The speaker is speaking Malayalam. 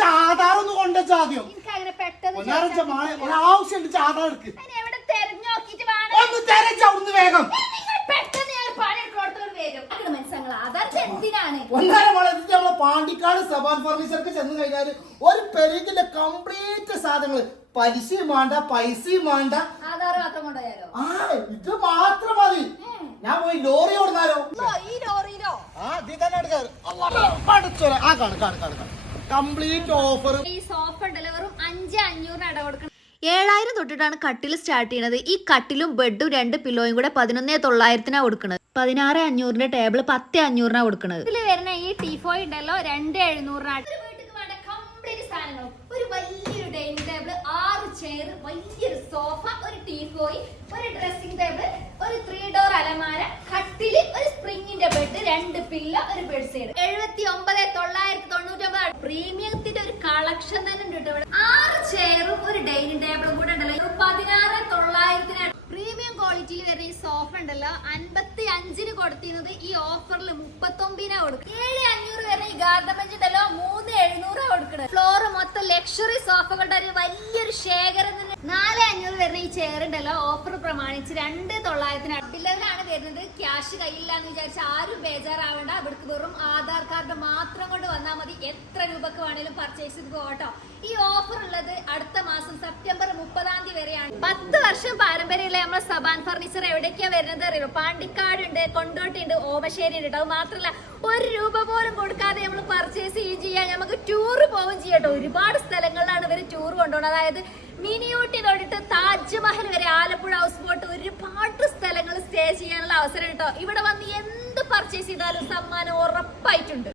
ചാതാറൊന്ന് കൊണ്ട ചാദ്യം ഒരാവശ്യമുണ്ട് ചാതാർ ഒന്ന് തെരഞ്ഞ ഒന്ന് വേഗം. പാണ്ടിക്കാട് സബാൻ ഫർണിച്ചർക്ക് ചെന്ന് കഴിഞ്ഞാൽ ഒരു പെരീക്കിന്റെ കംപ്ലീറ്റ് സാധനങ്ങൾ പലിശയും വേണ്ട പൈസയും വേണ്ട. ആ ഇത് മാത്രം മതി. ഞാൻ പോയി ലോറി ഓടുന്നാലോ? ഈ സോഫ ഉണ്ടല്ലോ വെറും അഞ്ച് അഞ്ഞൂറിന് അട കൊടുക്കണം. ഏഴായിരം തൊട്ടിട്ടാണ് കട്ടിൽ സ്റ്റാർട്ട് ചെയ്യുന്നത് ഈ കട്ടിലും ബെഡും രണ്ട് പില്ലോയും കൂടെ പതിനൊന്നേ തൊള്ളായിരത്തിനാണ് കൊടുക്കുന്നത് പതിനാറ് അഞ്ഞൂറിന്റെ ടേബിൾ പത്ത് അഞ്ഞൂറിനാണ് കൊടുക്കുന്നത് ഇതിൽ വരുന്ന ഈ ടീഫോയ് ഉണ്ടല്ലോ രണ്ട് എഴുന്നൂറിനാണ് ഒരു വീട്ടിക്ക് വേണ്ട കംപ്ലീറ്റ് സാധനങ്ങളും. ഒരു വലിയൊരു ഡൈനിങ് ടേബിൾ ആറ് ചെയർ വലിയൊരു സോഫ ഒരു ടീഫോയ് ഒരു ഡ്രസ്സിംഗ് ടേബിൾ ഒരു ത്രീ ഡോർ അലമാര കട്ടിൽ ഒരു സ്പ്രിങ്ങിന്റെ പില്ല ഒരു പേഴ്സാണ് സൈഡ് എഴുപത്തി ഒമ്പത് തൊള്ളായിരത്തി തൊണ്ണൂറ്റി ഒമ്പത് പ്രീമിയത്തിന്റെ ഒരു കളക്ഷൻ തന്നെ ഉണ്ട് ഇവിടെ. ആറ് ചെയറും ഒരു ഡൈനിങ് ടേബിളും കൂടെ ഉണ്ടല്ലോ. പതിനാറ് തൊള്ളായിരത്തിനാണ്. പ്രീമിയം ക്വാളിറ്റിയിൽ വരുന്ന ഈ സോഫ ഉണ്ടല്ലോ. അൻപത്തി അഞ്ചിന് കൊടുത്തിരുന്നത് ഈ ഓഫറിൽ മുപ്പത്തൊമ്പതിനാ കൊടുക്കും ഏഴ് അഞ്ഞൂറ് വരുന്ന ഈ ഗാർഡൻ ബെഞ്ച് ഉണ്ടല്ലോ. മൂന്ന് എഴുന്നൂറാ കൊടുക്കുന്നത് ഫ്ലോർ മൊത്തം ലക്ഷറി സോഫകളുടെ ഒരു വലിയൊരു ശേഖരം വരുന്ന ഈ ചെയർ ഉണ്ടല്ലോ ഓഫർ പ്രമാണിച്ച് രണ്ട് തൊള്ളായിരത്തിന് പിള്ളേരാണ് വരുന്നത്. ക്യാഷ് കയ്യില്ലാന്ന് വിചാരിച്ച ആരും ബേജാറാവണ്ട. ഇവിടേക്ക് വെറും ആധാർ കാർഡ് മാത്രം കൊണ്ട് വന്നാൽ മതി. എത്ര രൂപക്ക് വേണേലും പർച്ചേസ് പോകട്ടോ ഈ ഓഫർ ഉള്ളത് അടുത്ത മാസം സെപ്റ്റംബർ മുപ്പതാം തീയതി വരെയാണ്. പത്ത് പാരമ്പര്യമുള്ള നമ്മളെ സബാൻ ഫർണിച്ചർ എവിടേക്കാ വരുന്നത് അറിയോ? പാണ്ടിക്കാട് ഉണ്ട് കൊണ്ടോട്ടി ഉണ്ട് ഓമശ്ശേരി ഉണ്ട് അത് മാത്രമല്ല ഒരു രൂപ പോലും കൊടുക്കാതെ നമ്മൾ പർച്ചേസ് ചെയ്യാം. നമുക്ക് ടൂർ പോവുകയും ചെയ്യട്ടോ ഒരുപാട് സ്ഥലങ്ങളിലാണ് ഇവർ ടൂർ കൊണ്ടുപോകുന്നത് അതായത് മിനി ഊട്ടി തൊട്ടിട്ട് താജ്മഹൽ വരെ ആലപ്പുഴ ഹൗസ് ബോട്ട് ഒരുപാട് സ്ഥലങ്ങൾ സ്റ്റേ ചെയ്യാനുള്ള അവസരം കേട്ടോ. ഇവിടെ വന്ന് എന്ത് പർച്ചേസ് ചെയ്താലും സമ്മാനം ഉറപ്പായിട്ടുണ്ട്.